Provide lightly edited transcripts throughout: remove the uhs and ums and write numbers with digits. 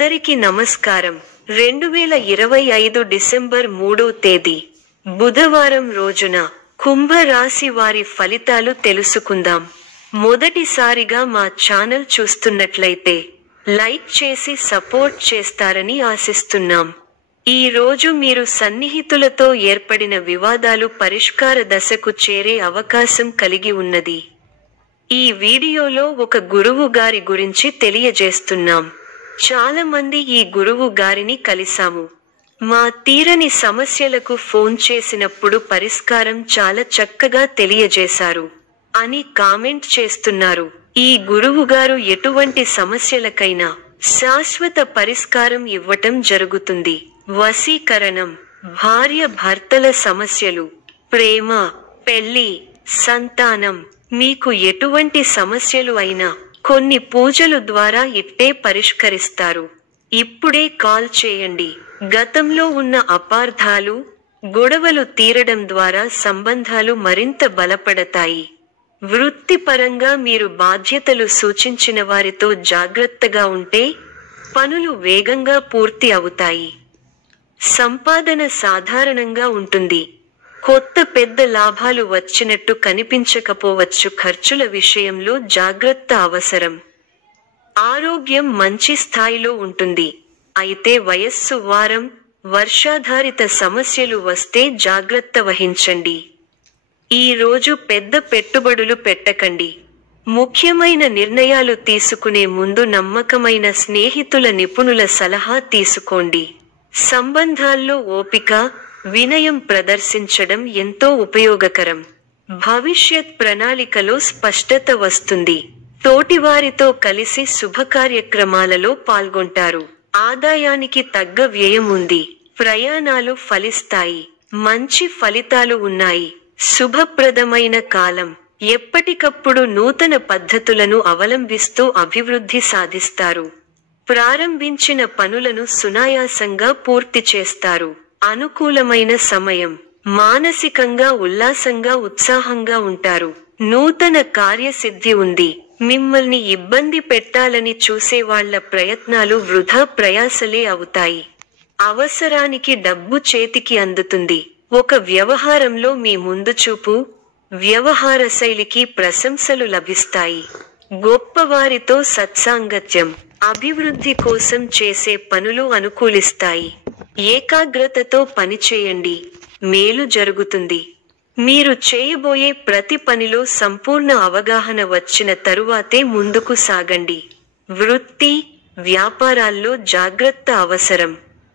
అందరికీ నమస్కారం. 2025 డిసెంబర్ 3వ తేదీ బుధవారం రోజున కుంభ రాశి వారి ఫలితాలు తెలుసుకుందాం. మొదటిసారిగా మా ఛానల్ చూస్తున్నట్లయితే లైక్ చేసి సపోర్ట్ చేస్తారని ఆశిస్తున్నాం. ఈ రోజు మీరు సన్నిహితులతో ఏర్పడిన వివాదాలు పరిష్కార దశకు చేరే అవకాశం కలిగి ఉన్నది. ఈ వీడియోలో ఒక గురువు గారి గురించి తెలియజేస్తున్నాం. చాలా మంది ఈ గురువు గారిని కలిసాము. మా తీరని సమస్యలకు ఫోన్ చేసినప్పుడు పరిష్కారం చాలా చక్కగా తెలియజేశారు అని కామెంట్ చేస్తున్నారు. ఈ గురువు గారు ఎటువంటి సమస్యలకైనా శాశ్వత పరిష్కారం ఇవ్వటం జరుగుతుంది. వశీకరణం, భార్య భర్తల సమస్యలు, ప్రేమ, పెళ్లి, సంతానం, మీకు ఎటువంటి సమస్యలు అయినా కొన్ని పూజలు ద్వారా ఇట్టే పరిష్కరిస్తారు. ఇప్పుడే కాల్ చేయండి. గతంలో ఉన్న అపార్థాలు, గొడవలు తీరడం ద్వారా సంబంధాలు మరింత బలపడతాయి. వృత్తిపరంగా మీరు బాధ్యతలు సూచించిన వారితో జాగ్రత్తగా ఉంటే పనులు వేగంగా పూర్తి అవుతాయి. సంపాదన సాధారణంగా ఉంటుంది. కొత్త పెద్ద లాభాలు వచ్చినట్టు కనిపించకపోవచ్చు. ఖర్చుల విషయంలో జాగ్రత్త అవసరం. ఆరోగ్యం మంచి స్థాయిలో ఉంటుంది. అయితే వయస్సు, వారం, వర్షాధారిత సమస్యలు వస్తే జాగ్రత్త వహించండి. ఈ రోజు పెద్ద పెట్టుబడులు పెట్టకండి. ముఖ్యమైన నిర్ణయాలు తీసుకునే ముందు నమ్మకమైన స్నేహితుల, నిపుణుల సలహా తీసుకోండి. సంబంధాల్లో ఓపిక, వినయం ప్రదర్శించడం ఎంతో ఉపయోగకరం. భవిష్యత్ ప్రణాళికలో స్పష్టత వస్తుంది. తోటివారితో కలిసి శుభకార్యక్రమాలలో పాల్గొంటారు. ఆదాయానికి తగ్గ వ్యయం ఉంది. ప్రయాణాలు ఫలిస్తాయి. మంచి ఫలితాలు ఉన్నాయి. శుభప్రదమైన కాలం. ఎప్పటికప్పుడు నూతన పద్ధతులను అవలంబిస్తూ అభివృద్ధి సాధిస్తారు. ప్రారంభించిన పనులను సునాయాసంగా పూర్తి చేస్తారు. అనుకూలమైన సమయం. మానసికంగా ఉల్లాసంగా, ఉత్సాహంగా ఉంటారు. నూతన కార్యసిద్ధి ఉంది. మిమ్మల్ని ఇబ్బంది పెట్టాలని చూసేవాళ్ల ప్రయత్నాలు వృధా ప్రయాసలే అవుతాయి. అవసరానికి డబ్బు చేతికి అందుతుంది. ఒక వ్యవహారంలో మీ ముందుచూపు, వ్యవహార శైలికి ప్రశంసలు లభిస్తాయి. గొప్పవారితో సత్సాంగత్యం. అభివృద్ధి కోసం చేసే పనులు అనుకూలిస్తాయి. ఏకాగ్రతతో పనిచేయండి. మేలు జరుగుతుంది. మీరు చేయబోయే ప్రతి పనిలో సంపూర్ణ అవగాహన వచ్చిన తరువాతే ముందుకు సాగండి. వృత్తి, వ్యాపారాల్లో జాగ్రత్త అవసరం.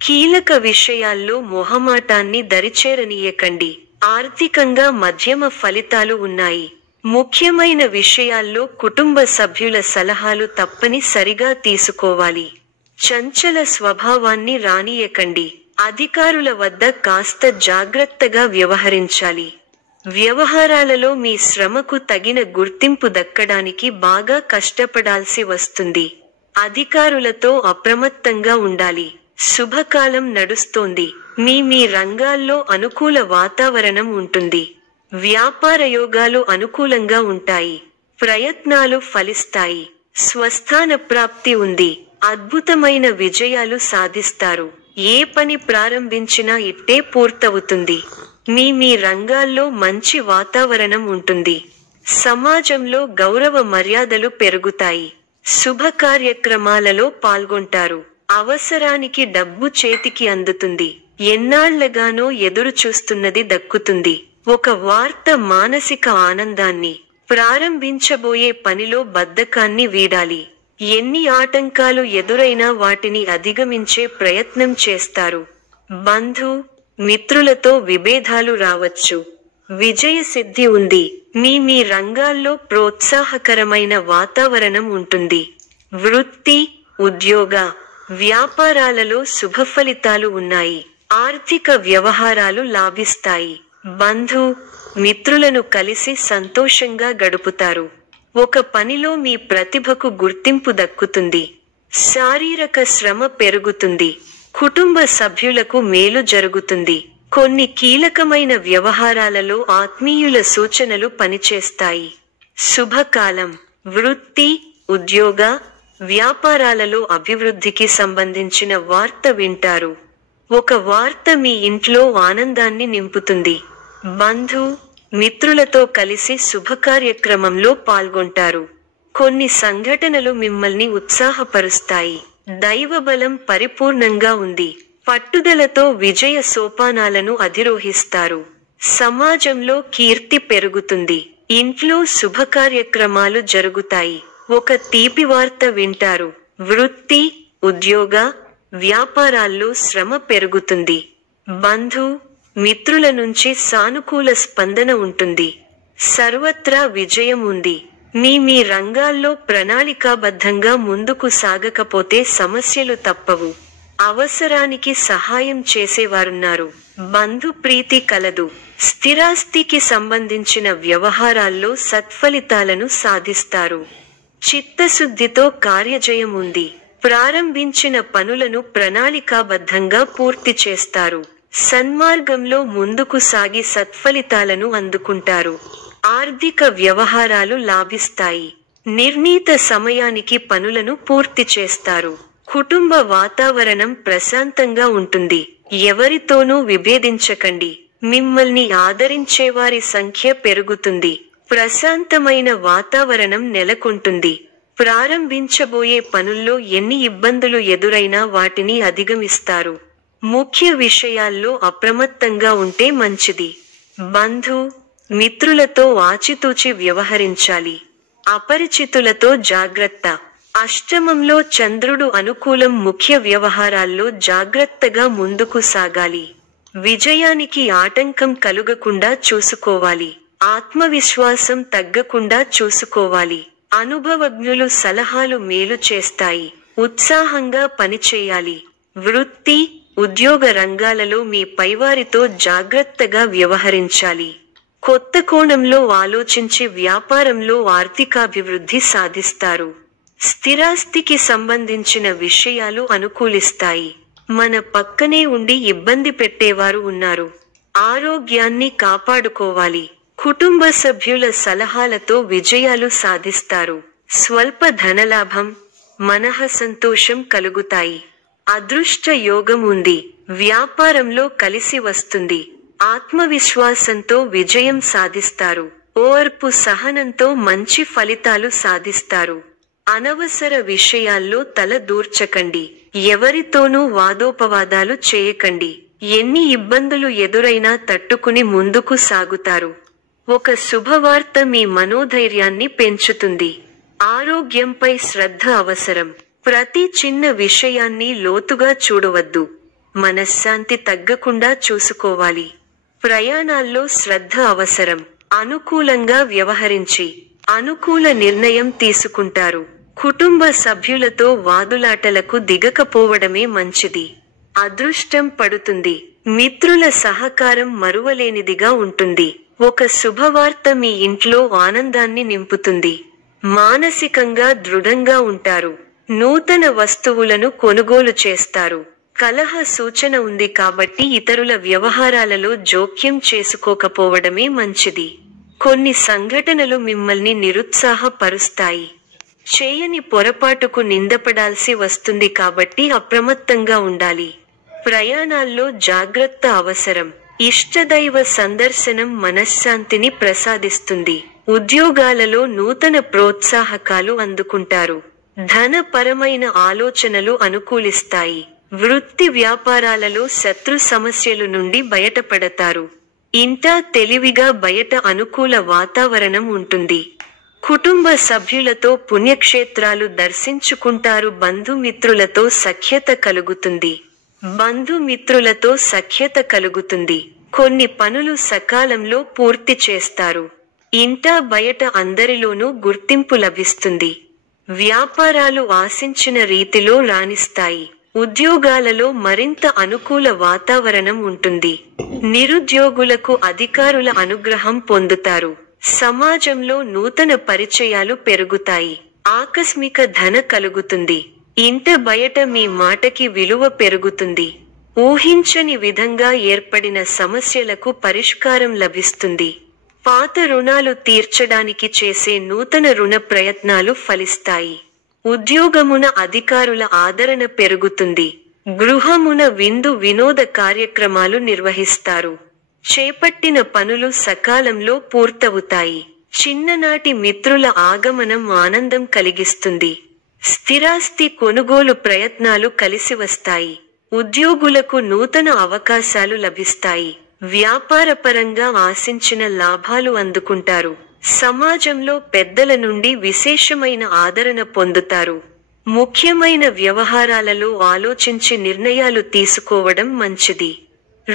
కీలక విషయాల్లో మొహమాటాన్ని దరిచేరనీయకండి. ఆర్థికంగా మధ్యమ ఫలితాలు ఉన్నాయి. ముఖ్యమైన విషయాల్లో కుటుంబ సభ్యుల సలహాలు తప్పనిసరిగా తీసుకోవాలి. చంచల స్వభావాన్ని రానీయకండి. అధికారుల వద్ద కాస్త జాగ్రత్తగా వ్యవహరించాలి. వ్యవహారాలలో మీ శ్రమకు తగిన గుర్తింపు దక్కడానికి బాగా కష్టపడాల్సి వస్తుంది. అధికారులతో అప్రమత్తంగా ఉండాలి. శుభకాలం నడుస్తోంది. మీ రంగాల్లో అనుకూల వాతావరణం ఉంటుంది. వ్యాపార యోగాలు అనుకూలంగా ఉంటాయి. ప్రయత్నాలు ఫలిస్తాయి. స్వస్థాన ప్రాప్తి ఉంది. అద్భుతమైన విజయాలు సాధిస్తారు. ఏ పని ప్రారంభించినా ఇట్టే పూర్తవుతుంది. మీ రంగాల్లో మంచి వాతావరణం ఉంటుంది. సమాజంలో గౌరవ మర్యాదలు పెరుగుతాయి. శుభ కార్యక్రమాలలో పాల్గొంటారు. అవసరానికి డబ్బు చేతికి అందుతుంది. ఎన్నాళ్లగానో ఎదురు చూస్తున్నది దక్కుతుంది. ఒక వార్త మానసిక ఆనందాన్ని. ప్రారంభించబోయే పనిలో బద్ధకాన్ని వీడాలి. ఎన్ని ఆటంకాలు ఎదురైనా వాటిని అధిగమించే ప్రయత్నం చేస్తారు. బంధు, మిత్రులతో విభేదాలు రావచ్చు. విజయ సిద్ధి ఉంది. మీ రంగాల్లో ప్రోత్సాహకరమైన వాతావరణం ఉంటుంది. వృత్తి, ఉద్యోగ, వ్యాపారాలలో శుభఫలితాలు ఉన్నాయి. ఆర్థిక వ్యవహారాలు లాభిస్తాయి. బంధు, మిత్రులను కలిసి సంతోషంగా గడుపుతారు. ఒక పనిలో మీ ప్రతిభకు గుర్తింపు దక్కుతుంది. శారీరక శ్రమ పెరుగుతుంది. కుటుంబ సభ్యులకు మేలు జరుగుతుంది. కొన్ని కీలకమైన వ్యవహారాలలో ఆత్మీయుల సూచనలు పనిచేస్తాయి. శుభకాలం. వృత్తి, ఉద్యోగ, వ్యాపారాలలో అభివృద్ధికి సంబంధించిన వార్త వింటారు. ఒక వార్త మీ ఇంట్లో ఆనందాన్ని నింపుతుంది. బంధు మిత్రులతో కలిసి శుభకార్యక్రమంలో పాల్గొంటారు. కొన్ని సంఘటనలు మిమ్మల్ని ఉత్సాహపరుస్తాయి. దైవబలం పరిపూర్ణంగా ఉంది. పట్టుదలతో విజయ సోపానాలను అధిరోహిస్తారు. సమాజంలో కీర్తి పెరుగుతుంది. ఇంట్లో శుభకార్యక్రమాలు జరుగుతాయి. ఒక తీపి వార్త వింటారు. వృత్తి, ఉద్యోగ, వ్యాపారాల్లో శ్రమ పెరుగుతుంది. బంధు మిత్రుల నుంచి సానుకూల స్పందన ఉంటుంది. సర్వత్రా విజయం ఉంది. మీ రంగాల్లో ప్రణాళికాబద్ధంగా ముందుకు సాగకపోతే సమస్యలు తప్పవు. అవసరానికి సహాయం చేసేవారున్నారు. బంధు ప్రీతి కలదు. స్థిరాస్తికి సంబంధించిన వ్యవహారాల్లో సత్ఫలితాలను సాధిస్తారు. చిత్తశుద్ధితో కార్యజయం ఉంది. ప్రారంభించిన పనులను ప్రణాళికాబద్ధంగా పూర్తి చేస్తారు. సన్మార్గంలో ముందుకు సాగి సత్ఫలితాలను అందుకుంటారు. ఆర్థిక వ్యవహారాలు లాభిస్తాయి. నిర్ణీత సమయానికి పనులను పూర్తి చేస్తారు. కుటుంబ వాతావరణం ప్రశాంతంగా ఉంటుంది. ఎవరితోనూ విభేదించకండి. మిమ్మల్ని ఆదరించేవారి సంఖ్య పెరుగుతుంది. ప్రశాంతమైన వాతావరణం నెలకొంటుంది. ప్రారంభించబోయే పనుల్లో ఎన్ని ఇబ్బందులు ఎదురైనా వాటిని అధిగమిస్తారు. ముఖ్య విషయాల్లో అప్రమత్తంగా ఉంటే మంచిది. బంధు మిత్రులతో ఆచితూచి వ్యవహరించాలి. అపరిచితులతో జాగ్రత్త. అష్టమంలో చంద్రుడు అనుకూలం. ముఖ్య వ్యవహారాల్లో జాగ్రత్తగా ముందుకు సాగాలి. విజయానికి ఆటంకం కలుగకుండా చూసుకోవాలి. ఆత్మవిశ్వాసం తగ్గకుండా చూసుకోవాలి. అనుభవజ్ఞులు సలహాలు మేలు చేస్తాయి. ఉత్సాహంగా పనిచేయాలి. వృత్తి, ఉద్యోగ రంగాలలో మీ పైవారితో జాగ్రత్తగా వ్యవహరించాలి. కొత్త కోణంలో ఆలోచించి వ్యాపారంలో ఆర్థికాభివృద్ధి సాధిస్తారు. స్థిరాస్తికి సంబంధించిన విషయాలు అనుకూలిస్తాయి. మన పక్కనే ఉండి ఇబ్బంది పెట్టేవారు ఉన్నారు. ఆరోగ్యాన్ని కాపాడుకోవాలి. కుటుంబ సభ్యుల సలహాలతో విజయాలు సాధిస్తారు. స్వల్ప ధనలాభం, మనః సంతోషం కలుగుతాయి. అదృష్ట యోగం ఉంది. వ్యాపారంలో కలిసి వస్తుంది. ఆత్మవిశ్వాసంతో విజయం సాధిస్తారు. ఓర్పు సహనంతో మంచి ఫలితాలు సాధిస్తారు. అనవసర విషయాల్లో తల దూర్చకండి. ఎవరితోనూ వాదోపవాదాలు చేయకండి. ఎన్ని ఇబ్బందులు ఎదురైనా తట్టుకుని ముందుకు సాగుతారు. ఒక శుభవార్త మీ మనోధైర్యాన్ని పెంచుతుంది. ఆరోగ్యంపై శ్రద్ధ అవసరం. ప్రతి చిన్న విషయాన్ని లోతుగా చూడవద్దు. మనశ్శాంతి తగ్గకుండా చూసుకోవాలి. ప్రయాణాల్లో శ్రద్ధ అవసరం. అనుకూలంగా వ్యవహరించి అనుకూల నిర్ణయం తీసుకుంటారు. కుటుంబ సభ్యులతో వాదులాటలకు దిగకపోవడమే మంచిది. అదృష్టం పడుతుంది. మిత్రుల సహకారం మరువలేనిదిగా ఉంటుంది. ఒక శుభవార్త మీ ఇంట్లో ఆనందాన్ని నింపుతుంది. మానసికంగా దృఢంగా ఉంటారు. నూతన వస్తువులను కొనుగోలు చేస్తారు. కలహ సూచన ఉంది కాబట్టి ఇతరుల వ్యవహారాలలో జోక్యం చేసుకోకపోవడమే మంచిది. కొన్ని సంఘటనలు మిమ్మల్ని నిరుత్సాహపరుస్తాయి. చేయని పొరపాటుకు నిందపడాల్సి వస్తుంది కాబట్టి అప్రమత్తంగా ఉండాలి. ప్రయాణాల్లో జాగ్రత్త అవసరం. ఇష్టదైవ సందర్శనం మనశ్శాంతిని ప్రసాదిస్తుంది. ఉద్యోగాలలో నూతన ప్రోత్సాహకాలు అందుకుంటారు. ధనపరమైన ఆలోచనలు అనుకూలిస్తాయి. వృత్తి వ్యాపారాలలో శత్రు సమస్యల నుండి బయటపడతారు. ఇంటా తెలివిగా బయట అనుకూల వాతావరణం ఉంటుంది. కుటుంబ సభ్యులతో పుణ్యక్షేత్రాలు దర్శించుకుంటారు. బంధుమిత్రులతో సఖ్యత కలుగుతుంది. బంధుమిత్రులతో సఖ్యత కలుగుతుంది. కొన్ని పనులు సకాలంలో పూర్తి చేస్తారు. ఇంటా బయట అందరిలోనూ గుర్తింపు లభిస్తుంది. వ్యాపారాలు ఆశించిన రీతిలో రాణిస్తాయి. ఉద్యోగాలలో మరింత అనుకూల వాతావరణం ఉంటుంది. నిరుద్యోగులకు అధికారుల అనుగ్రహం పొందుతారు. సమాజంలో నూతన పరిచయాలు పెరుగుతాయి. ఆకస్మిక ధన కలుగుతుంది. ఇంట బయట మీ మాటకి విలువ పెరుగుతుంది. ఊహించని విధంగా ఏర్పడిన సమస్యలకు పరిష్కారం లభిస్తుంది. పాత రుణాలు తీర్చడానికి చేసే నూతన రుణ ప్రయత్నాలు ఫలిస్తాయి. ఉద్యోగమున అధికారుల ఆదరణ పెరుగుతుంది. గృహమున విందు వినోద కార్యక్రమాలు నిర్వహిస్తారు. చేపట్టిన పనులు సకాలంలో పూర్తవుతాయి. చిన్ననాటి మిత్రుల ఆగమనం ఆనందం కలిగిస్తుంది. స్థిరాస్తి కొనుగోలు ప్రయత్నాలు కలిసివస్తాయి. ఉద్యోగులకు నూతన అవకాశాలు లభిస్తాయి. వ్యాపారపరంగా ఆశించిన లాభాలు అందుకుంటారు. సమాజంలో పెద్దల నుండి విశేషమైన ఆదరణ పొందుతారు. ముఖ్యమైన వ్యవహారాలలో ఆలోచించి నిర్ణయాలు తీసుకోవడం మంచిది.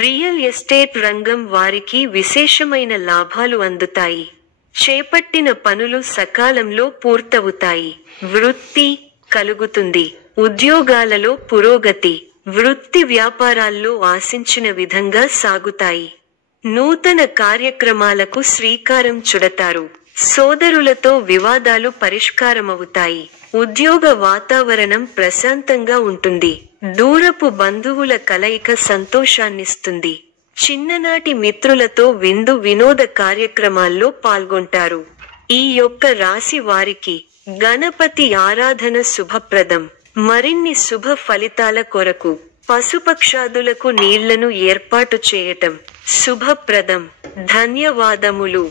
రియల్ ఎస్టేట్ రంగం వారికి విశేషమైన లాభాలు అందుతాయి. చేపట్టిన పనులు సకాలంలో పూర్తవుతాయి. వృత్తి కలుగుతుంది. ఉద్యోగాలలో పురోగతి. వృత్తి వ్యాపారాల్లో ఆశించిన విధంగా సాగుతాయి. నూతన కార్యక్రమాలకు శ్రీకారం చుడతారు. సోదరులతో వివాదాలు పరిష్కారమవుతాయి. ఉద్యోగ వాతావరణం ప్రశాంతంగా ఉంటుంది. దూరపు బంధువుల కలయిక సంతోషాన్నిస్తుంది. చిన్ననాటి మిత్రులతో విందు వినోద కార్యక్రమాల్లో పాల్గొంటారు. ఈ యొక్క రాశి వారికి గణపతి ఆరాధన శుభప్రదం. మరిన్ని శుభ ఫలితాల కొరకు పశుపక్షాదులకు నీళ్లను ఏర్పాటు చేయటం శుభప్రదం. ధన్యవాదములు.